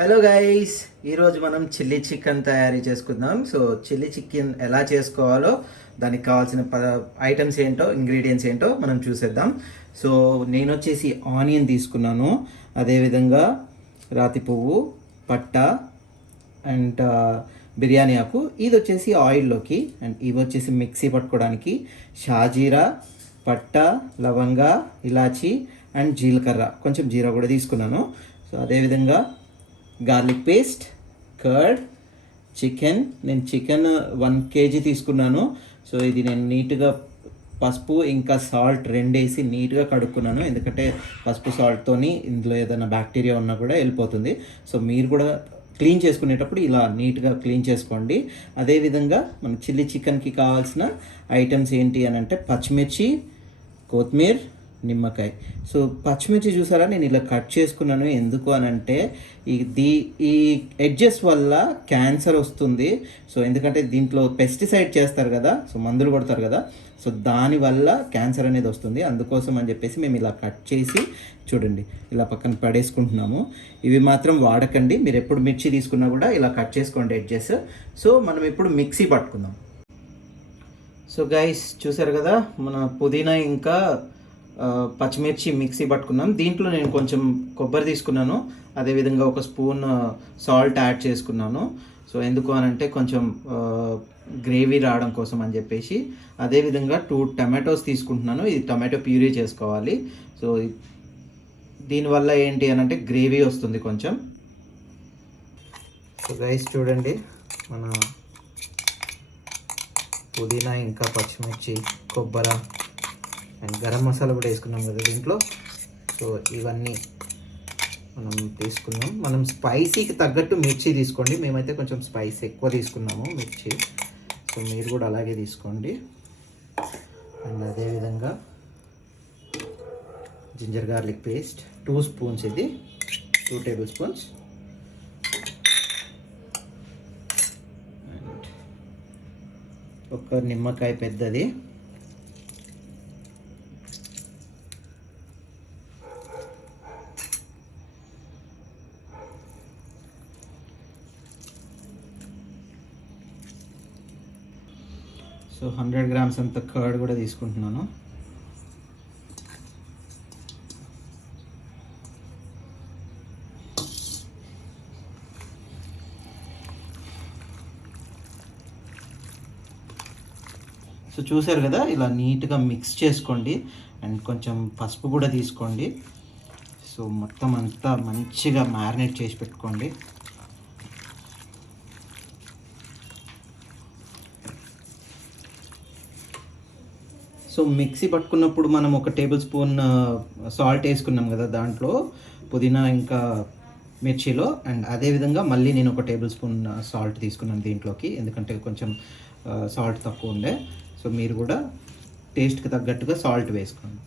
Hello guys, ఈరోజు మనం chilli chicken తయారీ చేసుకుందాం. సో చిల్లీ చికెన్ ఎలా చేసుకోవాలో, దానికి కావాల్సిన ఐటమ్స్ ఏంటో, ఇంగ్రీడియంట్స్ ఏంటో మనం చూసేద్దాం. సో నేను వచ్చేసి ఆనియన్ తీసుకున్నాను, అదేవిధంగా రాతి పువ్వు, పట్ట అండ్ బిర్యానీ ఆకు. ఇది వచ్చేసి ఆయిల్లోకి, అండ్ ఇవి వచ్చేసి మిక్సీ పట్టుకోవడానికి షాజీరా, పట్ట, లవంగ, ఇలాచి అండ్ జీలకర్ర, కొంచెం జీరా కూడా తీసుకున్నాను. సో అదేవిధంగా గార్లిక్ పేస్ట్, కర్డ్, చికెన్. నేను చికెన్ 1 kg తీసుకున్నాను. సో ఇది నేను నీట్గా పసుపు ఇంకా సాల్ట్ రెండేసి నీట్గా కడుక్కున్నాను, ఎందుకంటే పసుపు సాల్ట్తోని ఇందులో ఏదైనా బ్యాక్టీరియా ఉన్నా కూడా వెళ్ళిపోతుంది. సో మీరు కూడా క్లీన్ చేసుకునేటప్పుడు ఇలా నీట్గా క్లీన్ చేసుకోండి. అదేవిధంగా మన చిల్లీ చికెన్కి కావాల్సిన ఐటమ్స్ ఏంటి అని అంటే పచ్చిమిర్చి, కొత్తిమీర, నిమ్మకాయ. సో పచ్చిమిర్చి చూసారా, నేను ఇలా కట్ చేసుకున్నాను. ఎందుకు అని అంటే ఈ ఎడ్జెస్ వల్ల క్యాన్సర్ వస్తుంది. సో ఎందుకంటే దీంట్లో పెస్టిసైడ్ చేస్తారు కదా, సో మందులు కొడతారు కదా, సో దానివల్ల క్యాన్సర్ అనేది వస్తుంది. అందుకోసం అని చెప్పేసి మేము ఇలా కట్ చేసి చూడండి ఇలా పక్కన పడేసుకుంటున్నాము. ఇవి మాత్రం వాడకండి, మీరు ఎప్పుడు మిర్చి తీసుకున్నా కూడా ఇలా కట్ చేసుకోండి ఎడ్జెస్. సో మనం ఇప్పుడు మిక్సీ పట్టుకుందాం. సో గైస్ చూసారు కదా, మన పుదీనా ఇంకా పచ్చిమిర్చి మిక్సీ పట్టుకున్నాం. దీంట్లో నేను కొంచెం కొబ్బరి తీసుకున్నాను, అదేవిధంగా 1 స్పూన్ సాల్ట్ యాడ్ చేసుకున్నాను. సో ఎందుకు అని అంటే కొంచెం గ్రేవీ రావడం కోసం అని చెప్పేసి. అదేవిధంగా 2 టమాటోస్ తీసుకుంటున్నాను, ఇది టమాటో ప్యూరీ చేసుకోవాలి. సో దీనివల్ల ఏంటి అని అంటే గ్రేవీ వస్తుంది కొంచెం. సో గైస్ చూడండి, మన పుదీనా ఇంకా పచ్చిమిర్చి, కొబ్బరి అండ్ గరం మసాలా కూడా వేసుకున్నాం కదా దీంట్లో. సో ఇవన్నీ మనం తీసుకున్నాం. మనం స్పైసీకి తగ్గట్టు మిర్చి తీసుకోండి. మేమైతే కొంచెం స్పైస్ ఎక్కువ తీసుకున్నాము మిర్చి, సో మీరు కూడా అలాగే తీసుకోండి. అండ్ అదేవిధంగా జింజర్ గార్లిక్ పేస్ట్ 2 స్పూన్స్, ఇది 2 టేబుల్ స్పూన్స్. అండ్ ఒక నిమ్మకాయ పెద్దది. సో 100 grams అంత కర్డ్ కూడా తీసుకుంటున్నాను. సో చూసారు కదా, ఇలా నీట్గా మిక్స్ చేసుకోండి. అండ్ కొంచెం పసుపు కూడా తీసుకోండి. సో మొత్తం అంతా మంచిగా మ్యారినేట్ చేసి పెట్టుకోండి. సో మిక్సీ పట్టుకున్నప్పుడు మనం 1 టేబుల్ స్పూన్ సాల్ట్ వేసుకున్నాం కదా దాంట్లో, పుదీనా ఇంకా మిర్చిలో. అండ్ అదేవిధంగా మళ్ళీ నేను 1 టేబుల్ స్పూన్ సాల్ట్ తీసుకున్నాను దీంట్లోకి, ఎందుకంటే కొంచెం సాల్ట్ తక్కువ ఉండే. సో మీరు కూడా టేస్ట్కి తగ్గట్టుగా సాల్ట్ వేసుకోండి.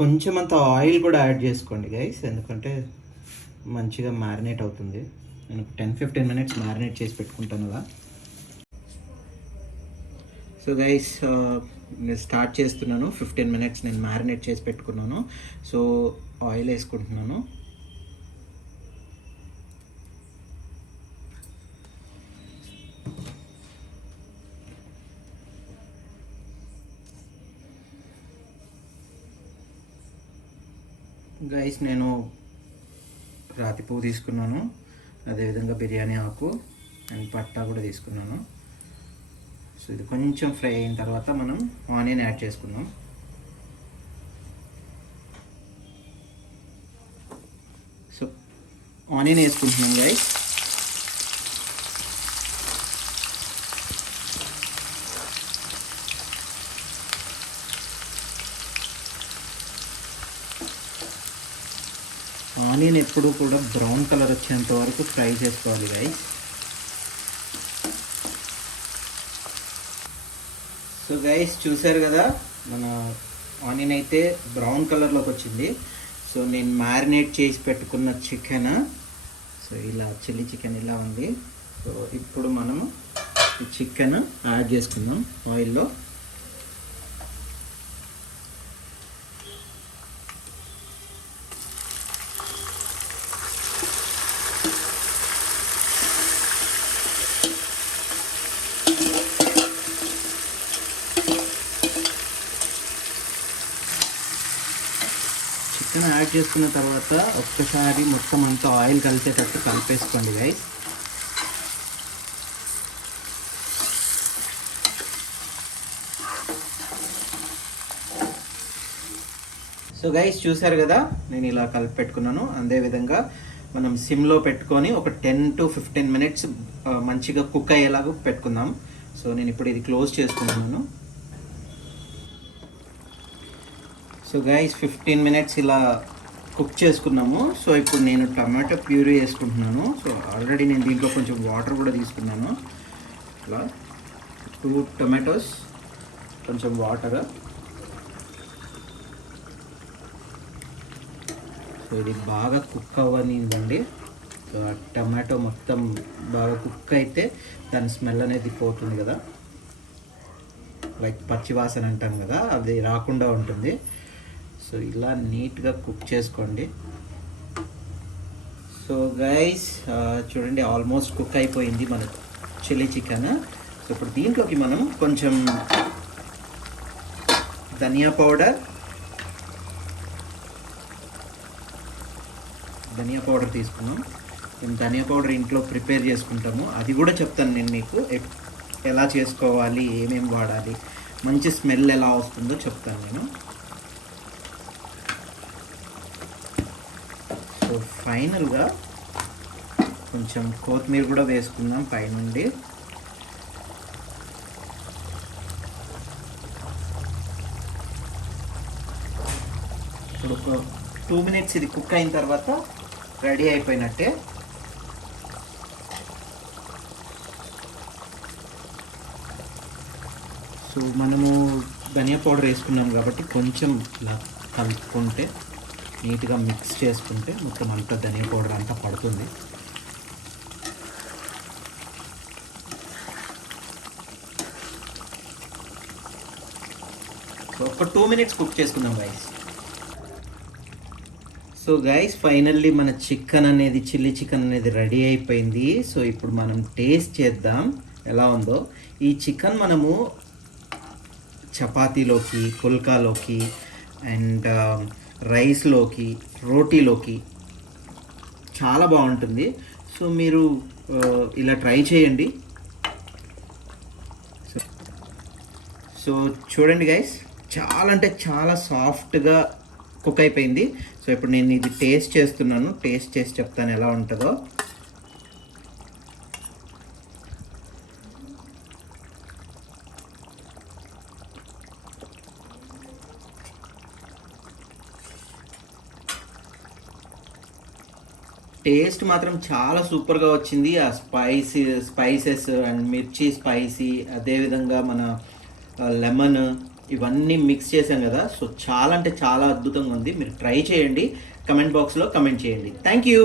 కొంచెం అంత ఆయిల్ కూడా యాడ్ చేసుకోండి గైస్, ఎందుకంటే మంచిగా మ్యారినేట్ అవుతుంది. నేను 10-15 minutes మ్యారినేట్ చేసి పెట్టుకుంటాను అలా. సో గైస్ నేను స్టార్ట్ చేస్తున్నాను. 15 minutes నేను మ్యారినేట్ చేసి పెట్టుకున్నాను. సో ఆయిల్ వేసుకుంటున్నాను. గైస్ నేను రాతి పువ్వు తీసుకున్నాను, అదేవిధంగా బిర్యానీ ఆకు అండ్ పట్టా కూడా తీసుకున్నాను. సో ఇది కొంచెం ఫ్రై అయిన తర్వాత మనం ఆనియన్ యాడ్ చేసుకుందాం. సో ఆనియన్ వేసుకుంటున్నాం గైస్. ఆనియన్ ఎప్పుడు కూడా బ్రౌన్ కలర్ వచ్చేంత వరకు ఫ్రై చేసుకోవాలి గైస్. సో గైస్ చూసారు కదా, మన ఆనియన్ అయితే బ్రౌన్ కలర్లోకి వచ్చింది. సో నేను మ్యారినేట్ చేసి పెట్టుకున్న చికెన్, సో ఇలా చిల్లీ చికెన్ ఇలా ఉంది. సో ఇప్పుడు మనము ఈ చికెన్ యాడ్ చేసుకుందాం ఆయిల్లో. చేసుకున్న తర్వాత ఒక్కసారి మొత్తం అంతా ఆయిల్ కలిసేటట్టు కలిపేసుకోండి గైస్. సో గైస్ చూసారు కదా, నేను ఇలా కలిపి పెట్టుకున్నాను. అదేవిధంగా మనం సిమ్లో పెట్టుకొని ఒక 10 to 15 minutes మంచిగా కుక్ అయ్యేలాగా పెట్టుకుందాం. సో నేను ఇప్పుడు ఇది క్లోజ్ చేసుకుంటున్నాను. సో గైస్ 15 minutes ఇలా కుక్ చేసుకున్నాము. సో ఇప్పుడు నేను టమాటో ప్యూరీ వేసుకుంటున్నాను. సో ఆల్రెడీ నేను దీంట్లో కొంచెం వాటర్ కూడా తీసుకున్నాను. ఇలా 2 tomatoes, కొంచెం వాటర్. సో ఇది బాగా కుక్ అవ్వనివ్వండి. సో ఆ టమాటో మొత్తం బాగా కుక్ అయితే దాని స్మెల్ అనేది పోతుంది కదా, లైక్ పచ్చి వాసన అంటాం కదా, అది రాకుండా ఉంటుంది. సో ఇలా నీట్గా కుక్ చేసుకోండి. సో గైస్ చూడండి, ఆల్మోస్ట్ కుక్ అయిపోయింది మన చిల్లీ చికెన్. సో ఇప్పుడు దీంట్లోకి మనం కొంచెం ధనియా పౌడర్ తీసుకున్నాం. మేము ధనియా పౌడర్ ఇంట్లో ప్రిపేర్ చేసుకుంటాము, అది కూడా చెప్తాను నేను మీకు ఎలా చేసుకోవాలి, ఏమేమి వాడాలి, మంచి స్మెల్ ఎలా వస్తుందో చెప్తాను నేను. సో ఫైనల్గా కొంచెం కొత్తిమీర కూడా వేసుకుందాం పైనుండి. ఇప్పుడు ఒక 2 minutes ఇది కుక్ అయిన తర్వాత రెడీ అయిపోయినట్టే. సో మనము ధనియా పౌడర్ వేసుకున్నాం కాబట్టి కొంచెం ఇలా కలుపుకుంటే, నీట్గా మిక్స్ చేసుకుంటే మొత్తం అంతా ధనియా పౌడర్ అంతా పడుతుంది. సో ఒక 2 minutes కుక్ చేసుకుందాం గైస్. సో గైస్ ఫైనల్లీ మన చికెన్ అనేది, చిల్లీ చికెన్ అనేది రెడీ అయిపోయింది. సో ఇప్పుడు మనం టేస్ట్ చేద్దాం ఎలా ఉందో. ఈ చికెన్ మనము చపాతీలోకి, పుల్కాలోకి అండ్ రైస్లోకి, రోటీలోకి చాలా బాగుంటుంది. సో మీరు ఇలా ట్రై చేయండి. సో చూడండి గైస్, చాలా అంటే చాలా సాఫ్ట్గా కుక్ అయిపోయింది. సో ఇప్పుడు నేను ఇది టేస్ట్ చేస్తున్నాను, టేస్ట్ చేసి చెప్తాను ఎలా ఉంటుందో. టేస్ట్ మాత్రం చాలా సూపర్గా వచ్చింది. ఆ స్పైసెస్ అండ్ మిర్చి స్పైసీ, అదేవిధంగా మన లెమన్ ఇవన్నీ మిక్స్ చేసాం కదా. సో చాలా అంటే చాలా అద్భుతంగా ఉంది. మీరు ట్రై చేయండి, కమెంట్ బాక్స్లో కమెంట్ చేయండి. Thank you.